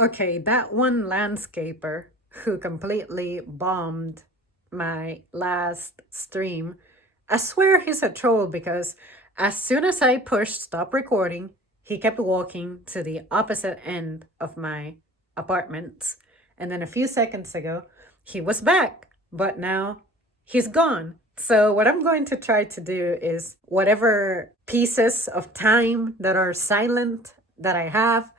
Okay, that one landscaper who completely bombed my last stream, I swear he's a troll because as soon as I pushed stop recording, he kept walking to the opposite end of my apartment. And then a few seconds ago, he was back, but now he's gone. So, what I'm going to try to do is whatever pieces of time that are silent that I have,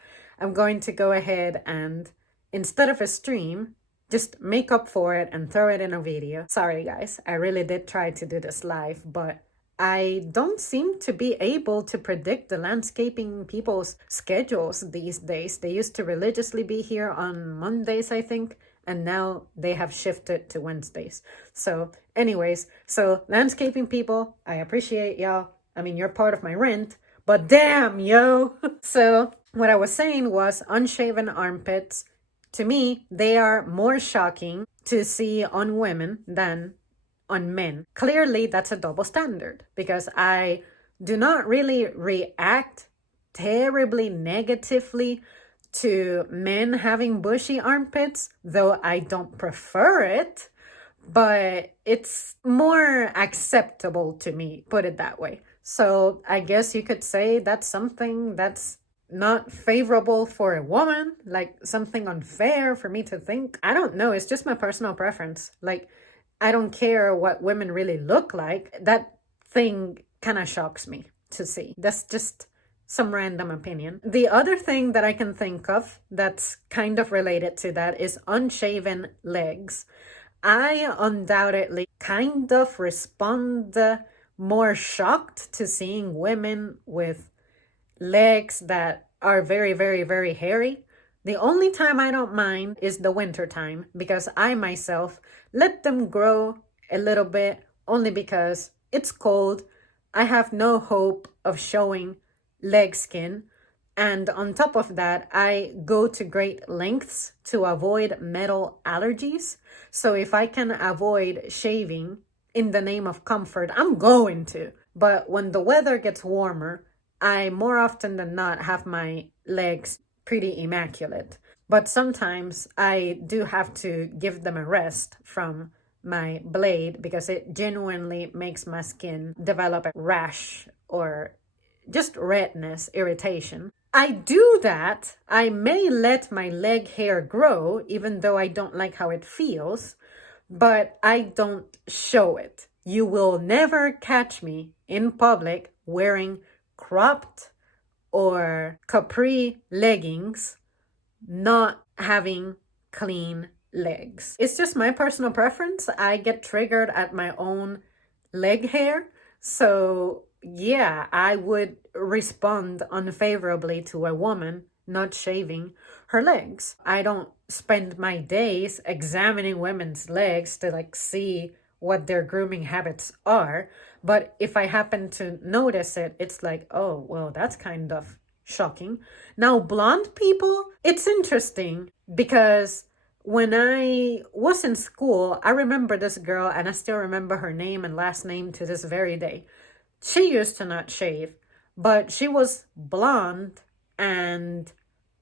I'm going to go ahead and instead of a stream, just make up for it and throw it in a video. Sorry, guys, I really did try to do this live, but I don't seem to be able to predict the landscaping people's schedules these days. They used to religiously be here on Mondays, I think, and now they have shifted to Wednesdays. So, anyways, so landscaping people, I appreciate y'all. I mean, you're part of my rent, but damn, yo. So, what I was saying was unshaven armpits. To me, they are more shocking to see on women than on men. Clearly, that's a double standard because I do not really react terribly negatively to men having bushy armpits, though I don't prefer it, but it's more acceptable to me, put it that way. So I guess you could say that's something that's not favorable for a woman, like something unfair for me to think. I don't know, it's just my personal preference. Like, I don't care what women really look like. That thing kind of shocks me to see. That's just some random opinion. The other thing that I can think of that's kind of related to that is unshaven legs. I undoubtedly kind of respond more shocked to seeing women with legs that are very, very, very hairy. The only time I don't mind is the winter time because I myself let them grow a little bit only because it's cold. I have no hope of showing leg skin. And on top of that, I go to great lengths to avoid metal allergies. So if I can avoid shaving in the name of comfort, I'm going to. But when the weather gets warmer, I more often than not have my legs pretty immaculate. But sometimes I do have to give them a rest from my blade because it genuinely makes my skin develop a rash or just redness, irritation. I do that. I may let my leg hair grow even though I don't like how it feels, but I don't show it. You will never catch me in public wearing cropped or capri leggings, not having clean legs. It's just my personal preference. I get triggered at my own leg hair. So, yeah, I would respond unfavorably to a woman not shaving her legs. I don't spend my days examining women's legs to like see what their grooming habits are. But if I happen to notice it, it's like, oh, well, that's kind of shocking. Now, blonde people, it's interesting because when I was in school, I remember this girl and I still remember her name and last name to this very day. She used to not shave, but she was blonde and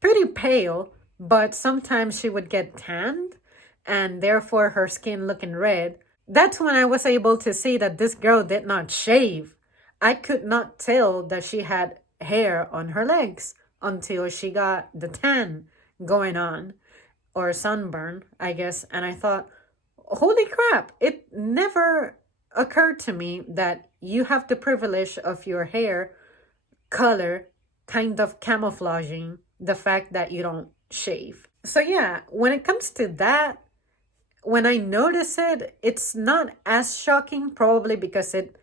pretty pale, but sometimes she would get tanned and therefore her skin looking red. That's when I was able to see that this girl did not shave. I could not tell that she had hair on her legs until she got the tan going on, or sunburn, I guess. And I thought, holy crap, it never occurred to me that you have the privilege of your hair color kind of camouflaging the fact that you don't shave. So yeah, when it comes to that, when I notice it, it's not as shocking, probably because it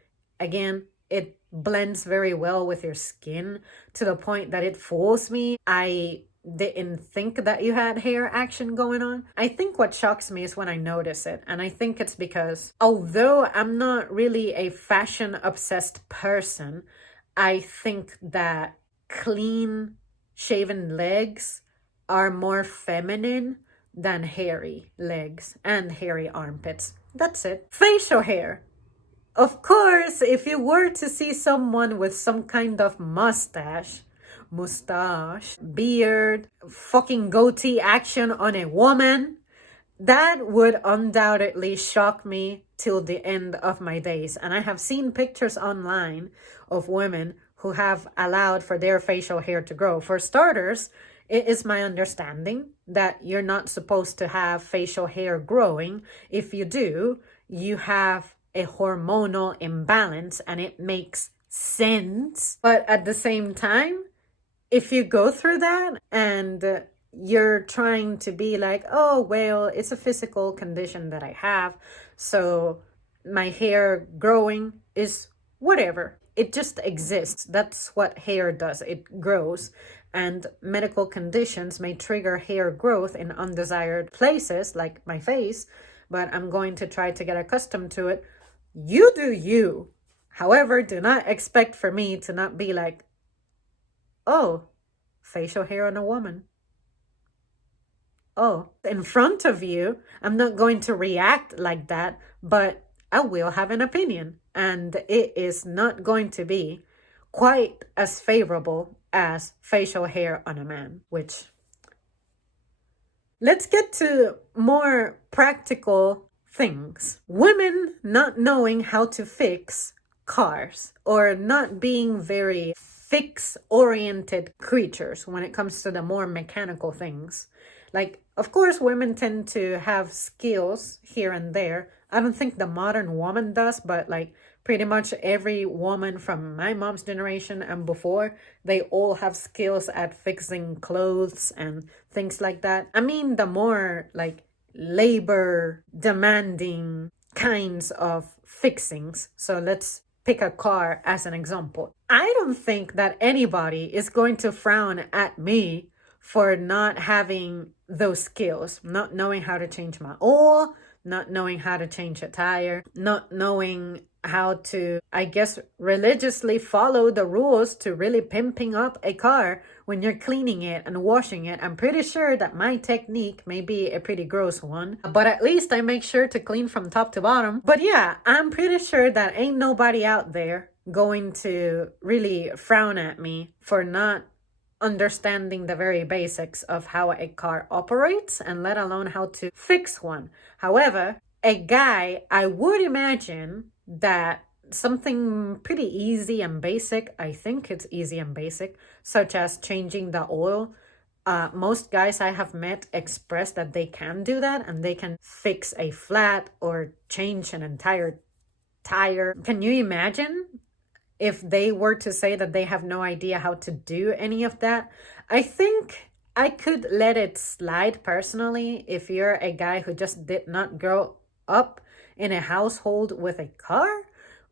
blends very well with your skin to the point that it fools me. I didn't think that you had hair action going on. I think what shocks me is when I notice it. And I think it's because although I'm not really a fashion obsessed person, I think that clean shaven legs are more feminine than hairy legs and hairy armpits. That's it. Facial hair. Of course, if you were to see someone with some kind of mustache mustache, beard, fucking goatee action on a woman, that would undoubtedly shock me till the end of my days. And I have seen pictures online of women who have allowed for their facial hair to grow. For starters, it is my understanding that you're not supposed to have facial hair growing. If you do, you have a hormonal imbalance, and it makes sense. But at the same time, if you go through that and you're trying to be like, oh, well, it's a physical condition that I have, so my hair growing is whatever. It just exists. That's what hair does. It grows. And medical conditions may trigger hair growth in undesired places, like my face, but I'm going to try to get accustomed to it. You do you. However, do not expect for me to not be like, oh, facial hair on a woman. Oh, in front of you, I'm not going to react like that, but I will have an opinion. And it is not going to be quite as favorable as facial hair on a man, which... Let's get to more practical things. Women not knowing how to fix cars, or not being very fix-oriented creatures when it comes to the more mechanical things. Like, of course, women tend to have skills here and there. I don't think the modern woman does, but like pretty much every woman from my mom's generation and before, they all have skills at fixing clothes and things like that. I mean, the more like labor demanding kinds of fixings. So let's pick a car as an example. I don't think that anybody is going to frown at me for not having those skills, not knowing how to change my oil, not knowing how to change a tire, not knowing how to, I guess, religiously follow the rules to really pimping up a car when you're cleaning it and washing it. I'm pretty sure that my technique may be a pretty gross one, but at least I make sure to clean from top to bottom. But yeah, I'm pretty sure that ain't nobody out there going to really frown at me for not understanding the very basics of how a car operates, and let alone how to fix one. However, a guy, I would imagine that something pretty easy and basic, I think it's easy and basic, such as changing the oil. Most guys I have met express that they can do that, and they can fix a flat or change an entire tire. Can you imagine if they were to say that they have no idea how to do any of that? I think I could let it slide personally if you're a guy who just did not grow up in a household with a car,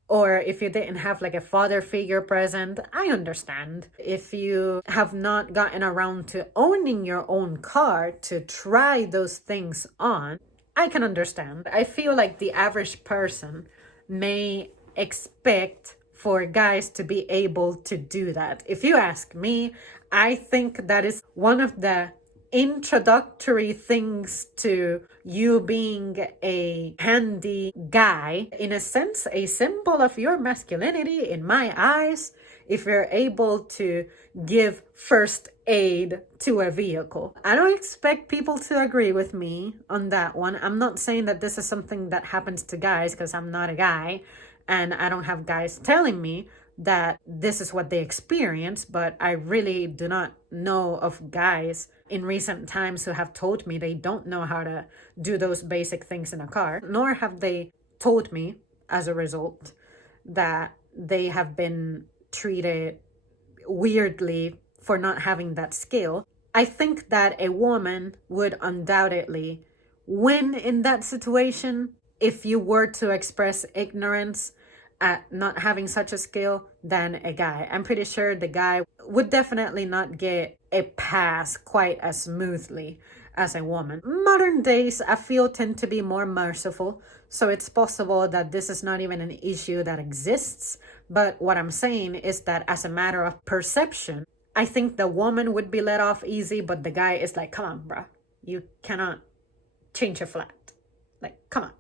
or if you didn't have like a father figure present. I understand. If you have not gotten around to owning your own car to try those things on, I can understand. I feel like the average person may expect for guys to be able to do that. If you ask me, I think that is one of the introductory things to you being a handy guy. In a sense, a symbol of your masculinity in my eyes, if you're able to give first aid to a vehicle. I don't expect people to agree with me on that one. I'm not saying that this is something that happens to guys, because I'm not a guy and I don't have guys telling me that this is what they experience, but I really do not know of guys in recent times who have told me they don't know how to do those basic things in a car, nor have they told me as a result that they have been treated weirdly for not having that skill. I think that a woman would undoubtedly win in that situation if you were to express ignorance at not having such a skill than a guy. I'm pretty sure the guy would definitely not get a pass quite as smoothly as a woman. Modern days, I feel, tend to be more merciful, so it's possible that this is not even an issue that exists. But what I'm saying is that as a matter of perception, I think the woman would be let off easy, but the guy is like, come on, bruh, you cannot change a flat. Like, come on.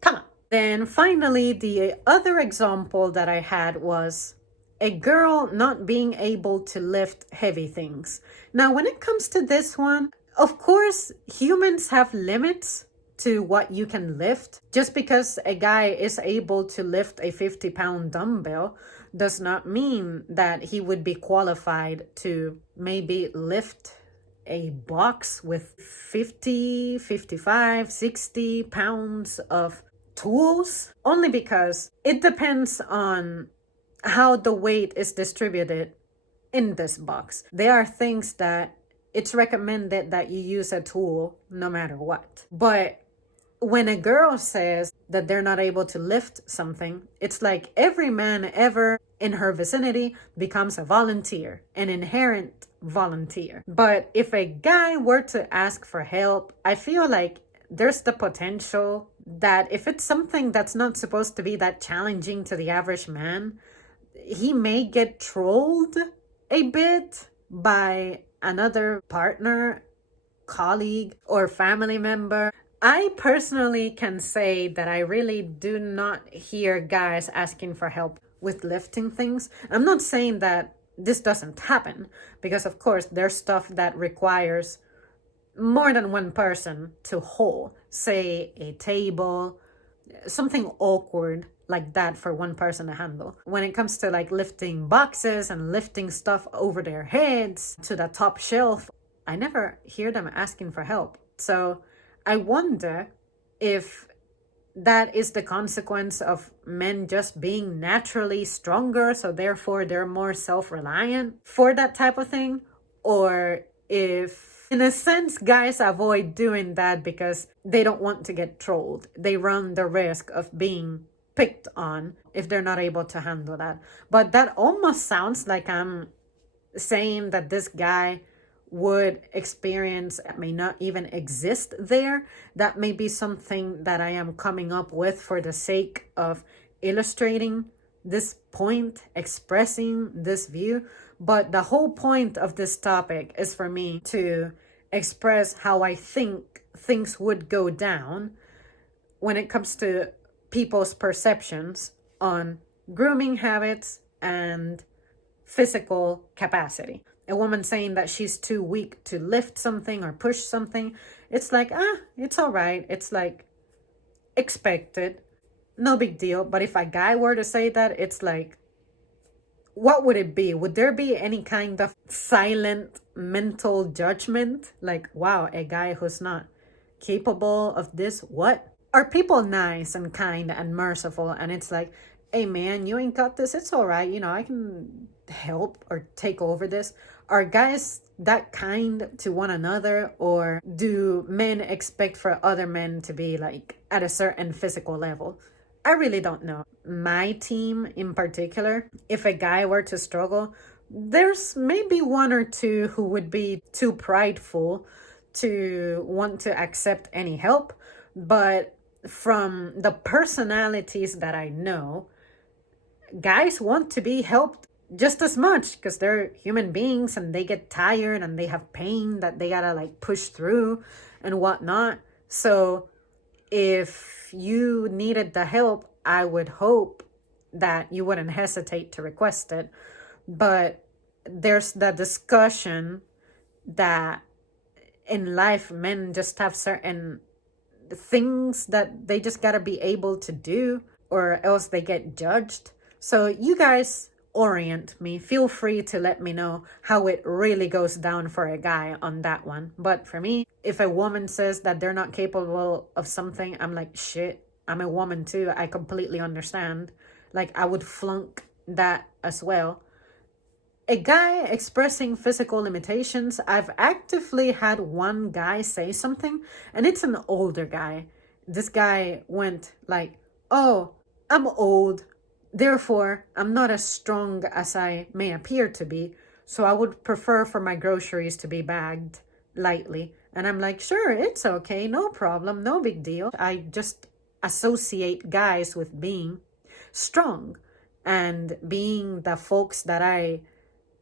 Come on. Then finally, the other example that I had was a girl not being able to lift heavy things. Now, when it comes to this one, of course, humans have limits to what you can lift. Just because a guy is able to lift a 50-pound dumbbell does not mean that he would be qualified to maybe lift a box with 50, 55, 60 pounds of tools, only because it depends on how the weight is distributed in this box. There are things that it's recommended that you use a tool no matter what. But when a girl says that they're not able to lift something, it's like every man ever in her vicinity becomes a volunteer, an inherent volunteer. But if a guy were to ask for help, I feel like there's the potential that if it's something that's not supposed to be that challenging to the average man, he may get trolled a bit by another partner, colleague, or family member. I personally can say that I really do not hear guys asking for help with lifting things. I'm not saying that this doesn't happen, because of course there's stuff that requires more than one person to hold, say a table, something awkward like that for one person to handle. When it comes to like lifting boxes and lifting stuff over their heads to the top shelf, I never hear them asking for help. So I wonder if that is the consequence of men just being naturally stronger, so therefore they're more self-reliant for that type of thing, or if in a sense guys avoid doing that because they don't want to get trolled. They run the risk of being picked on if they're not able to handle that. But that almost sounds like I'm saying that this guy would experience that may not even exist there. That may be something that I am coming up with for the sake of illustrating this point, expressing this view. But the whole point of this topic is for me to express how I think things would go down when it comes to people's perceptions on grooming habits and physical capacity. A woman saying that she's too weak to lift something or push something, it's like, it's all right. It's like expected, no big deal. But if a guy were to say that, it's like, what would it be? Would there be any kind of silent mental judgment? Like, wow, a guy who's not capable of this, what? Are people nice and kind and merciful? And it's like, hey man, you ain't got this. It's all right. I can help or take over this. Are guys that kind to one another, or do men expect for other men to be like at a certain physical level? I really don't know. My team in particular, if a guy were to struggle, there's maybe one or two who would be too prideful to want to accept any help. But from the personalities that I know, guys want to be helped just as much because they're human beings and they get tired and they have pain that they gotta like push through and whatnot. So if you needed the help, I would hope that you wouldn't hesitate to request it. But there's the discussion that in life men just have certain things that they just gotta be able to do, or else they get judged. So you guys orient me. Feel free to let me know how it really goes down for a guy on that one. But for me, if a woman says that they're not capable of something, I'm like, shit, I'm a woman too. I completely understand. Like, I would flunk that as well. A guy expressing physical limitations, I've actively had one guy say something, and it's an older guy. This guy went like, oh, I'm old, therefore I'm not as strong as I may appear to be, so I would prefer for my groceries to be bagged lightly. And I'm like, sure, it's okay, no problem, no big deal. I just associate guys with being strong and being the folks that I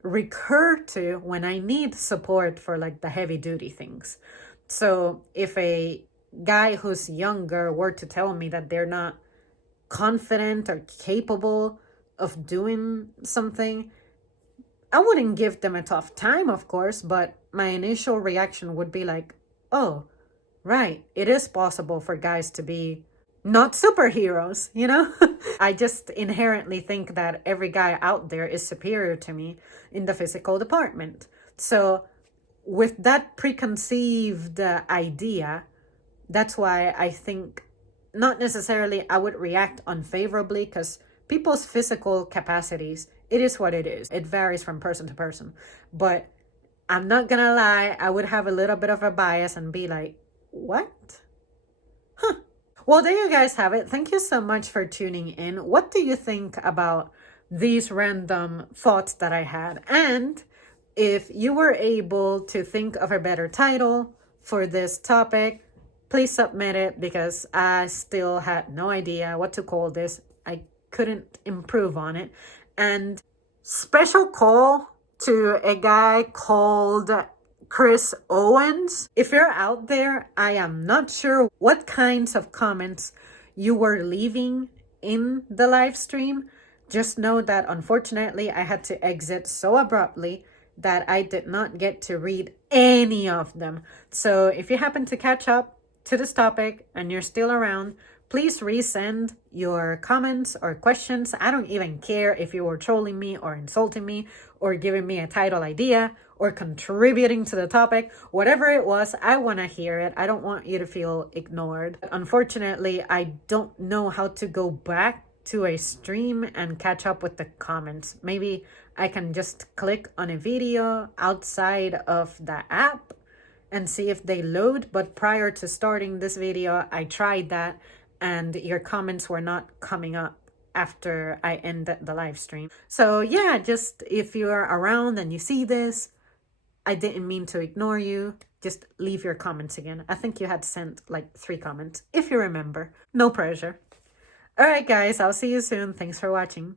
recur to when I need support for like the heavy duty things. So if a guy who's younger were to tell me that they're not confident or capable of doing something, I wouldn't give them a tough time, of course, but my initial reaction would be like, oh, right, it is possible for guys to be not superheroes, you know? I just inherently think that every guy out there is superior to me in the physical department. So, with that preconceived idea, that's why I think not necessarily I would react unfavorably, because people's physical capacities, it is what it is. It varies from person to person. But I'm not gonna lie, I would have a little bit of a bias and be like, what? Well, there you guys have it. Thank you so much for tuning in. What do you think about these random thoughts that I had? And if you were able to think of a better title for this topic, please submit it, because I still had no idea what to call this. I couldn't improve on it. And special call to a guy called Chris Owens. If you're out there, I am not sure what kinds of comments you were leaving in the live stream. Just know that unfortunately I had to exit so abruptly that I did not get to read any of them. So if you happen to catch up to this topic and you're still around, please resend your comments or questions. I don't even care if you were trolling me or insulting me or giving me a title idea or contributing to the topic. Whatever it was, I want to hear it. I don't want you to feel ignored. Unfortunately, I don't know how to go back to a stream and catch up with the comments. Maybe I can just click on a video outside of the app and see if they load. But prior to starting this video, I tried that and your comments were not coming up after I ended the live stream. So yeah, just if you're around and you see this, I didn't mean to ignore you. Just leave your comments again. I think you had sent like 3 comments, if you remember. No pressure. All right, guys, I'll see you soon. Thanks for watching.